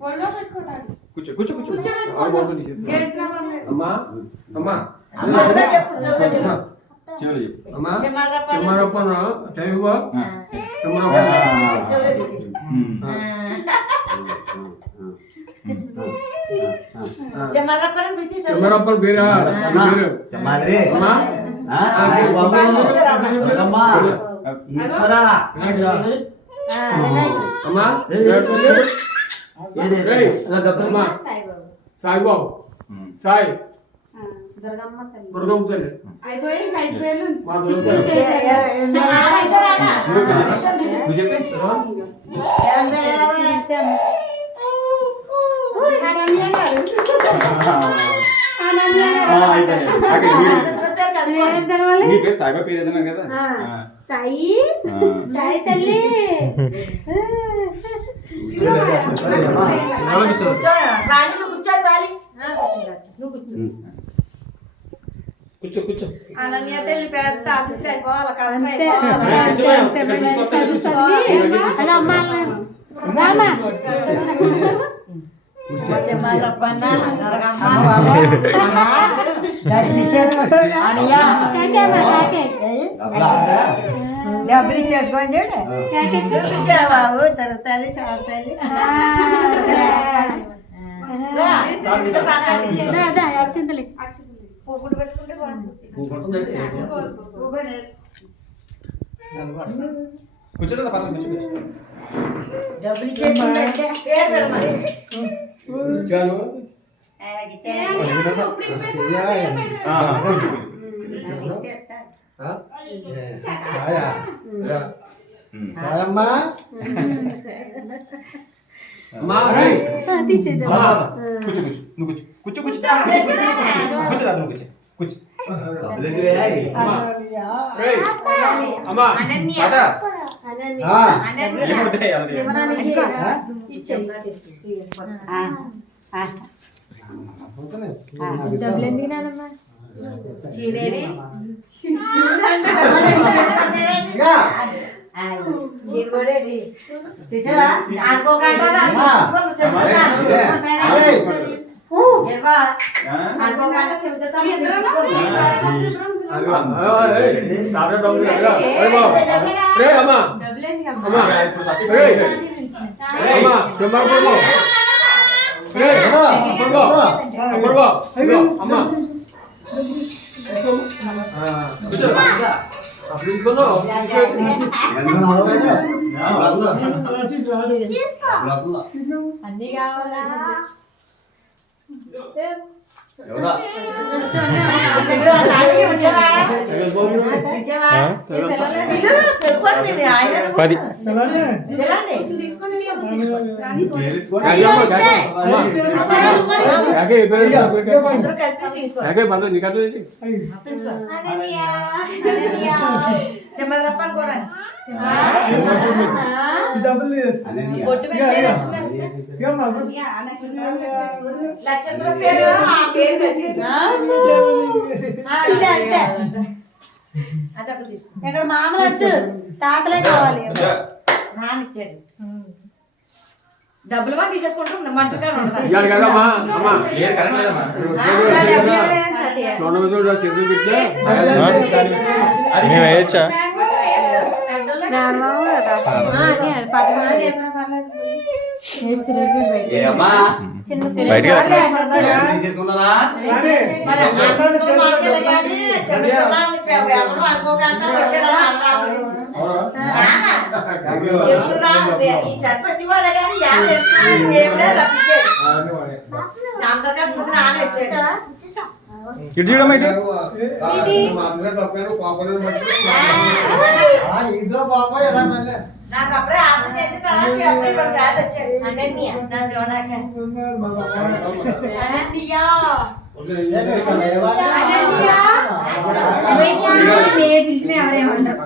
కూర్చో కూర్చో కూర్చో అమ్మా అమ్మా అమ్మా చెమ్మరప్పన టైవా చెమ్మరప్పన పేరా అమ్మా ఈశ్వరా అమ్మా సాయిబాబు సాయి దుర్గమ్మ తల్లి మా సాయిబాబా పేరు ఏదన్నా కదా సాయి సాయి తల్లి కూర్చో కూర్చో అనన్య తల్లి పెద్ద ఆఫీసర్ అయిపోవాలి డబ్బులు ఇచ్చేసుకొని బాబు తల్లి సార్ తల్లి కూర్చోదా పర్లేదు కూర్చో డబ్బులు ఇచ్చేసుకుంటే కూర్చో కూర్చో కూర్చో అమ్మా డబ్బులు ఎందుకు నానమ్మా శ్రీదేవి అన్ని కావాలా పది చెమ్మరప్పని కూడా నక్షత్రం పేరు ఆ పేరు ఇక్కడ మామూలు వద్దు తాతలే కావాలి నానిచ్చాడు డబ్బులు మా తీసేసుకుంటాం మనుషులు మేము వేయచ్చా బయటకి ఇటు చూడమ్మా ఇటు నాకు అప్పుడే ఆపరేషన్ చేసిన తర్వాత అప్పుడే 2 సార్లు వచ్చాడు అనన్య నా జోనాక అనన్య పిలిచిన ఎవరేమంటారు